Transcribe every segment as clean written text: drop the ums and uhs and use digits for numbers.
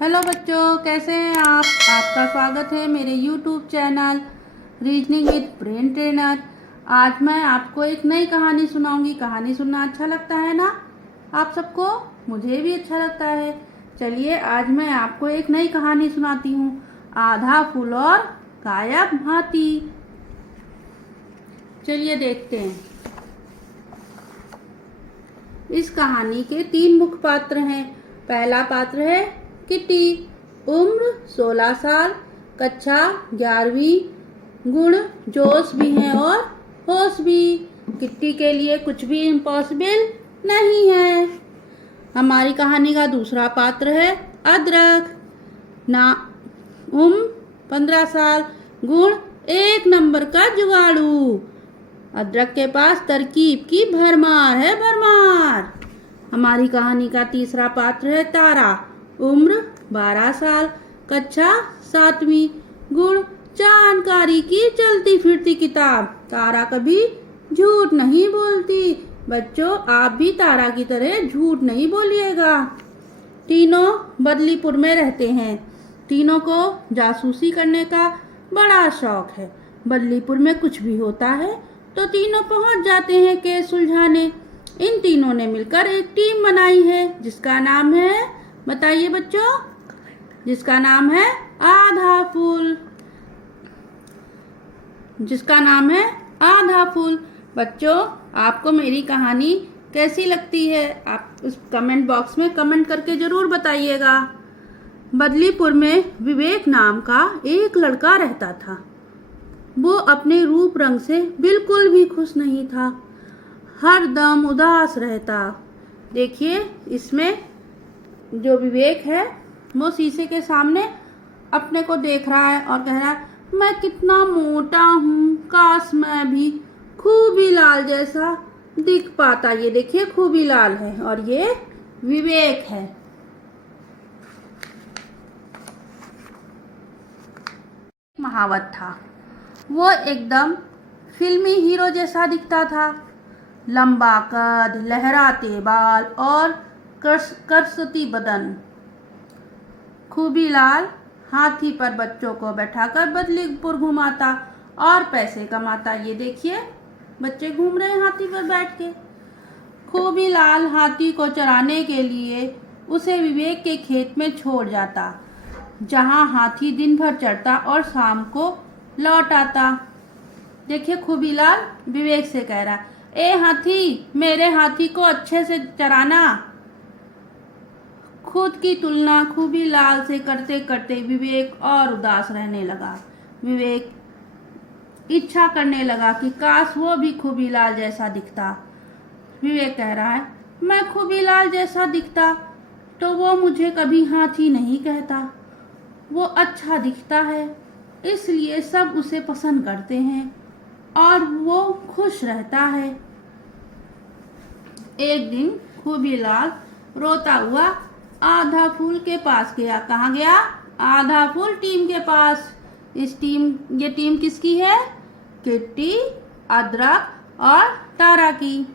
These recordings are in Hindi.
हेलो बच्चों, कैसे हैं आप। आपका स्वागत है मेरे YouTube channel reasoning with brain trainer. आज मैं आपको एक नई कहानी सुनाऊंगी। कहानी सुनना अच्छा लगता है ना आप सबको? मुझे भी अच्छा लगता है। चलिए आज मैं आपको एक नई कहानी सुनाती हूँ, आधा फूल और गायब हाथी। चलिए देखते हैं। इस कहानी के 3 मुख्य पात्र हैं। पहला पात्र है किटी, उम्र 16 साल, कक्षा 11वीं, गुण जोश भी हैं और होश भी। किट्टी के लिए कुछ भी इम्पॉसिबल नहीं है। हमारी कहानी का दूसरा पात्र है अदरक, ना उम्र 15 साल, गुण 1 नंबर का जुगाड़ू। अदरक के पास तरकीब की भरमार है, भरमार। हमारी कहानी का तीसरा पात्र है तारा, उम्र 12 साल, कक्षा 7वीं, गुण जानकारी की चलती फिरती किताब। तारा कभी झूठ नहीं बोलती। बच्चों, आप भी तारा की तरह झूठ नहीं बोलिएगा। तीनों बदलीपुर में रहते हैं। तीनों को जासूसी करने का बड़ा शौक है। बदलीपुर में कुछ भी होता है तो तीनों पहुंच जाते हैं केस सुलझाने। इन तीनों ने मिलकर एक टीम बनाई है जिसका नाम है, बताइए बच्चों, जिसका नाम है आधा फूल। जिसका नाम है आधा फूल। बच्चों, आपको मेरी कहानी कैसी लगती है? आप उस कमेंट बॉक्स में कमेंट करके जरूर बताइएगा। बदलीपुर में विवेक नाम का एक लड़का रहता था। वो अपने रूप रंग से बिल्कुल भी खुश नहीं था, हर दम उदास रहता। देखिए, इसमें जो विवेक है वो शीशे के सामने अपने को देख रहा है और कह रहा है, मैं कितना मोटा हूँ, काश मैं भी खूबीलाल जैसा दिख पाता। ये देखिए, खूबीलाल है और ये विवेक है। महावत था। वो एकदम फिल्मी हीरो जैसा दिखता था। लंबा कद, लहराते बाल और करसती बदन। खूबीलाल हाथी पर बच्चों को बैठाकर बदलीपुर घुमाता और पैसे कमाता। ये देखिए, बच्चे घूम रहे हैं हाथी पर बैठ के। खूबीलाल हाथी को चराने के लिए उसे विवेक के खेत में छोड़ जाता, जहां हाथी दिन भर चरता और शाम को लौट आता। देखिए, खूबीलाल विवेक से कह रहा, ए हाथी, मेरे हाथी को अच्छे से चराना। खुद की तुलना खूबीलाल से करते करते विवेक और उदास रहने लगा। विवेक इच्छा करने लगा कि काश वो भी खूबीलाल जैसा दिखता। विवेक कह रहा है, मैं खूबीलाल जैसा दिखता तो वो मुझे कभी हाथी नहीं कहता। वो अच्छा दिखता है, इसलिए सब उसे पसंद करते हैं और वो खुश रहता है। एक दिन खूबीलाल रोता हुआ आधा फूल के पास गया। कहाँ गया? आधा फूल टीम के पास। ये टीम किसकी है? किट्टी, अदरक और तारा की।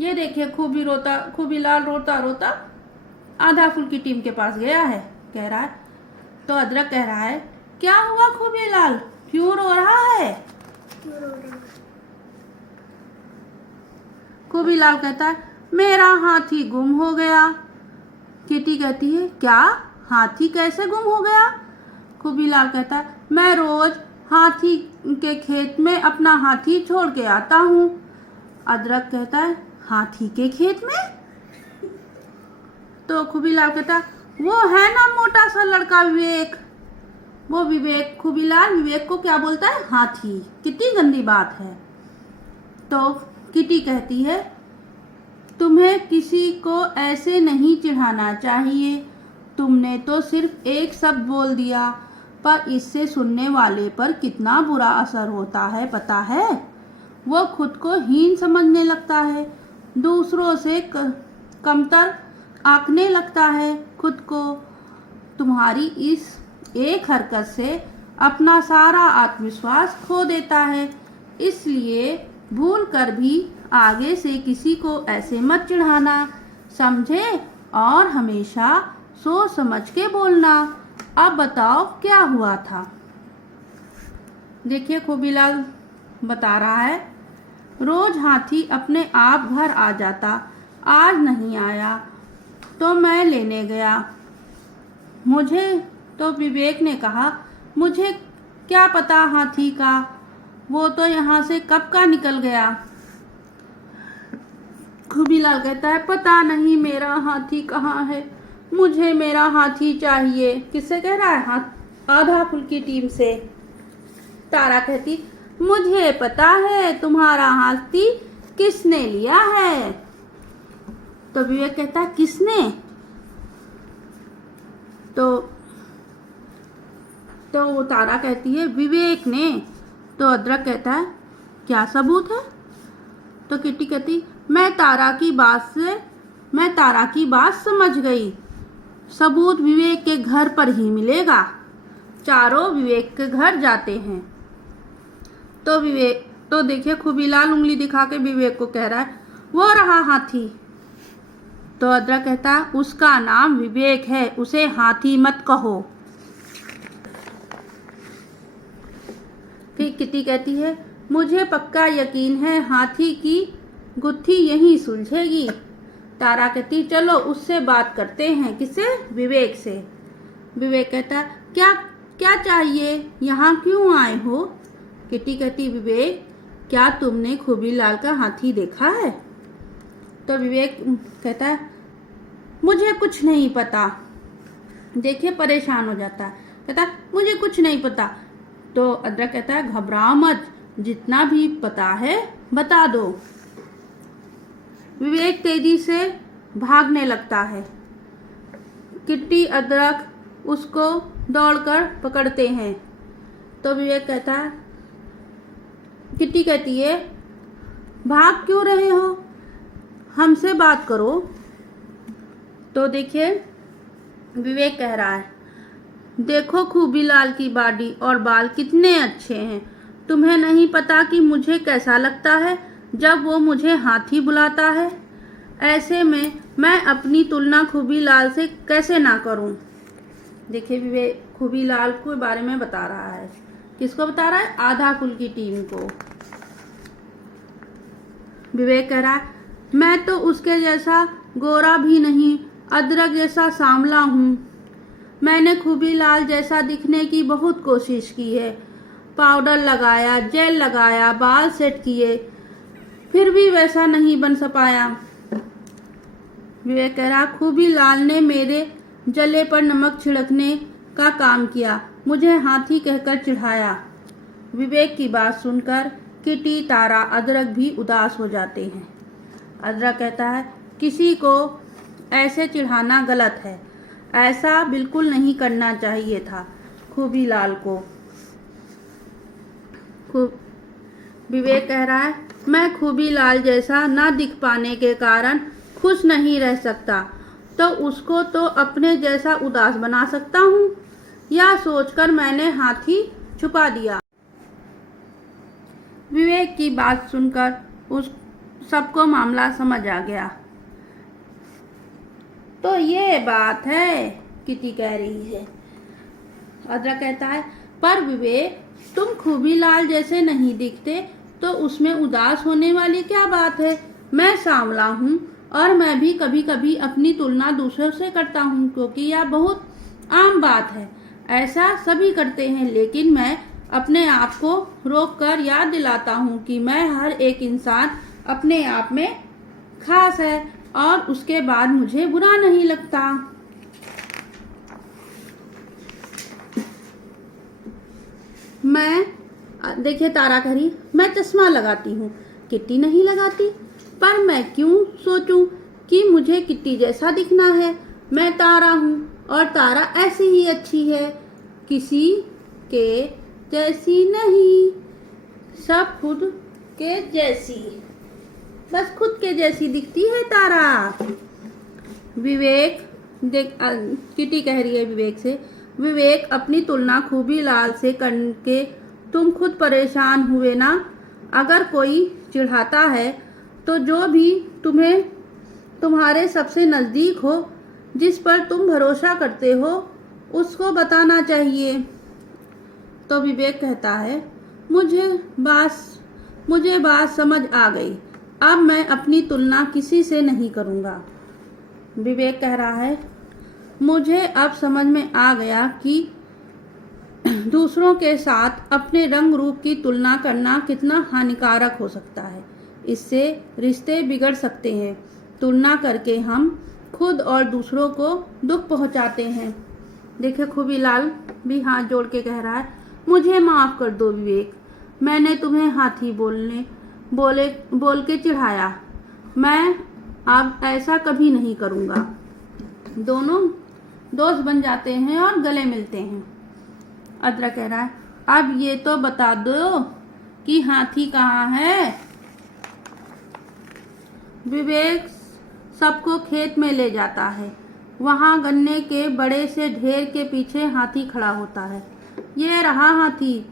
ये देखिए, खूबीलाल रोता रोता आधा फूल की टीम के पास गया है। कह रहा है, तो अदरक कह रहा है, क्या हुआ खूबीलाल, क्यों रो रहा है? खूबीलाल कहता है, मेरा हाथी गुम हो गया। किटी कहती है, क्या? हाथी कैसे गुम हो गया? खूबीलाल कहता है, मैं रोज हाथी के खेत में अपना हाथी छोड़ के आता हूँ। अदरक कहता है, हाथी के खेत में? तो खूबीलाल कहता है, वो है ना मोटा सा लड़का विवेक। वो विवेक, खूबीलाल विवेक को क्या बोलता है? हाथी। कितनी गंदी बात है। तो किटी कहती है, तुम्हें किसी को ऐसे नहीं चिढ़ाना चाहिए। तुमने तो सिर्फ एक शब्द बोल दिया, पर इससे सुनने वाले पर कितना बुरा असर होता है पता है? वो खुद को हीन समझने लगता है, दूसरों से कमतर आंकने लगता है खुद को। तुम्हारी इस एक हरकत से अपना सारा आत्मविश्वास खो देता है। इसलिए भूल कर भी आगे से किसी को ऐसे मत चिढ़ाना, समझे? और हमेशा सोच समझ के बोलना। अब बताओ क्या हुआ था। देखिए खूबीलाल बता रहा है, रोज हाथी अपने आप घर आ जाता, आज नहीं आया तो मैं लेने गया। मुझे तो विवेक ने कहा, मुझे क्या पता हाथी का, वो तो यहाँ से कब का निकल गया। खूबीलाल कहता है, पता नहीं मेरा हाथी कहाँ है, मुझे मेरा हाथी चाहिए। किससे कह रहा है? आधा फूल की टीम से। तारा कहती, मुझे पता है तुम्हारा हाथी किसने लिया है। तो विवेक कहता है, किसने? तो वो तारा कहती है, विवेक ने। तो अदरक कहता है, क्या सबूत है? तो किट्टी कहती, मैं तारा की बात समझ गई, सबूत विवेक के घर पर ही मिलेगा। चारों विवेक के घर जाते हैं। तो देखिए खूबीलाल उंगली दिखा के विवेक को कह रहा है, वो रहा हाथी। तो अदरक कहता, उसका नाम विवेक है, उसे हाथी मत कहो। फिर किट्टी कहती है, मुझे पक्का यकीन है हाथी की गुत्थी यहीं सुलझेगी। तारा कहती, चलो उससे बात करते हैं। किससे? विवेक से। विवेक कहता, क्या चाहिए, यहाँ क्यों आए हो? किट्टी कहती, विवेक क्या तुमने खूबीलाल का हाथी देखा है? तो विवेक कहता है, मुझे कुछ नहीं पता। देखिए परेशान हो जाता है, कहता मुझे कुछ नहीं पता। तो अदरक कहता है, घबराओ मत, जितना भी पता है बता दो। विवेक तेजी से भागने लगता है। किट्टी अदरक उसको दौड़कर पकड़ते हैं। तो विवेक कहता है, किट्टी कहती है, भाग क्यों रहे हो, हमसे बात करो। तो देखिए विवेक कह रहा है, देखो खूबीलाल की बॉडी और बाल कितने अच्छे हैं, तुम्हें नहीं पता कि मुझे कैसा लगता है जब वो मुझे हाथी बुलाता है। ऐसे में मैं अपनी तुलना खूबीलाल से कैसे ना करूं। देखिए विवेक खूबीलाल के बारे में बता रहा है। किसको बता रहा है? आधा कुल की टीम को। विवेक कह रहा है, मैं तो उसके जैसा गोरा भी नहीं, अदरक जैसा सांवला हूँ। मैंने खूबीलाल जैसा दिखने की बहुत कोशिश की है, पाउडर लगाया, जेल लगाया, बाल सेट किए, फिर भी वैसा नहीं बन पाया। विवेक कह रहा, खूबीलाल ने मेरे जले पर नमक छिड़कने का काम किया, मुझे हाथी कहकर चिढ़ाया। विवेक की बात सुनकर किटी, तारा, अदरक भी उदास हो जाते हैं। अदरक कहता है, किसी को ऐसे चिढ़ाना गलत है, ऐसा बिल्कुल नहीं करना चाहिए था खूबीलाल को। विवेक कह रहा है, मैं खूबीलाल जैसा ना दिख पाने के कारण खुश नहीं रह सकता, तो उसको तो अपने जैसा उदास बना सकता हूँ। यह सोचकर मैंने हाथी छुपा दिया। विवेक की बात सुनकर उस सबको मामला समझ आ गया। तो ये बात है, किटी कह रही है। अदरक कहता है, पर विवेक तुम खूबीलाल जैसे नहीं दिखते, तो उसमें उदास होने वाली क्या बात है। मैं सांवला हूँ और मैं भी कभी कभी अपनी तुलना दूसरों से करता हूँ, क्योंकि यह बहुत आम बात है, ऐसा सभी करते हैं। लेकिन मैं अपने आप को रोककर याद दिलाता हूँ कि मैं हर एक इंसान अपने आप में खास है और उसके बाद मुझे बुरा नहीं लगता। मैं देखिए तारा कह रही, मैं चश्मा लगाती हूँ, किट्टी नहीं लगाती, पर मैं क्यों सोचूं कि मुझे किट्टी जैसा दिखना है। मैं तारा हूँ और तारा ऐसी ही अच्छी है, किसी के जैसी नहीं, सब खुद के जैसी, बस खुद के जैसी दिखती है तारा। विवेक किटी कह रही है विवेक से, विवेक अपनी तुलना खूबीलाल से करके तुम खुद परेशान हुए ना। अगर कोई चिढ़ाता है तो जो भी तुम्हें तुम्हारे सबसे नज़दीक हो जिस पर तुम भरोसा करते हो उसको बताना चाहिए। तो विवेक कहता है, मुझे बात समझ आ गई। अब मैं अपनी तुलना किसी से नहीं करूँगा। विवेक कह रहा है, मुझे अब समझ में आ गया कि दूसरों के साथ अपने रंग रूप की तुलना करना कितना हानिकारक हो सकता है। इससे रिश्ते बिगड़ सकते हैं। तुलना करके हम खुद और दूसरों को दुख पहुंचाते हैं। देखिए खूबीलाल भी हाथ जोड़ के कह रहा है, मुझे माफ़ कर दो विवेक, मैंने तुम्हें हाथी बोल के चिढ़ाया। मैं अब ऐसा कभी नहीं करूँगा। दोनों दोस्त बन जाते हैं और गले मिलते हैं। अदरक कह रहा है, अब ये तो बता दो कि हाथी कहाँ है। विवेक सबको खेत में ले जाता है। वहाँ गन्ने के बड़े से ढेर के पीछे हाथी खड़ा होता है। ये रहा हाथी,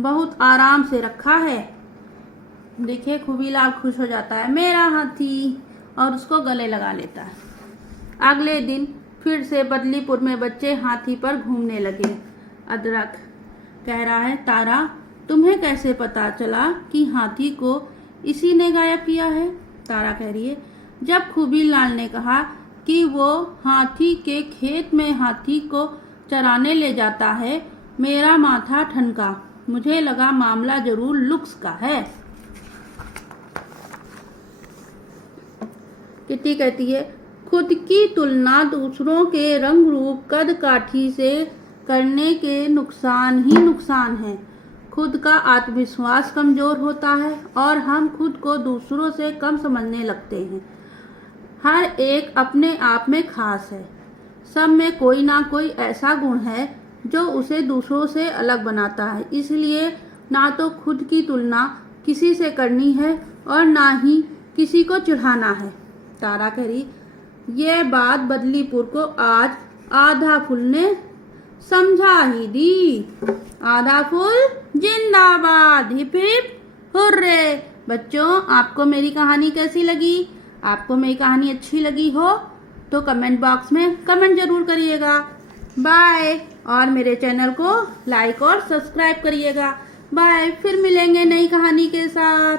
बहुत आराम से रखा है। देखिए खूबीलाल खुश हो जाता है, मेरा हाथी, और उसको गले लगा लेता है। अगले दिन फिर से बदलीपुर में बच्चे हाथी पर घूमने लगे। अदरक कह रहा है, तारा तुम्हें कैसे पता चला कि हाथी को इसी ने गायब किया है। तारा कह रही है, जब खूबीलाल ने कहा कि वो हाथी के खेत में हाथी को चराने ले जाता है, मेरा माथा ठनका। मुझे लगा मामला जरूर लुक्स का है। किट्टी कहती है, खुद की तुलना दूसरों के रंग रूप कद काठी से करने के नुकसान ही नुकसान है। खुद का आत्मविश्वास कमजोर होता है और हम खुद को दूसरों से कम समझने लगते हैं। हर एक अपने आप में खास है। सब में कोई ना कोई ऐसा गुण है जो उसे दूसरों से अलग बनाता है। इसलिए ना तो खुद की तुलना किसी से करनी है और ना ही किसी को चिढ़ाना है। तारा कह रही, ये बात बदलीपुर को आज आधा फूल ने समझा ही दी। आधा फूल जिंदाबाद, हिप हिप हुर्रे। बच्चों, आपको मेरी कहानी कैसी लगी? आपको मेरी कहानी अच्छी लगी हो तो कमेंट बॉक्स में कमेंट जरूर करिएगा। बाय, और मेरे चैनल को लाइक और सब्सक्राइब करिएगा। बाय, फिर मिलेंगे नई कहानी के साथ।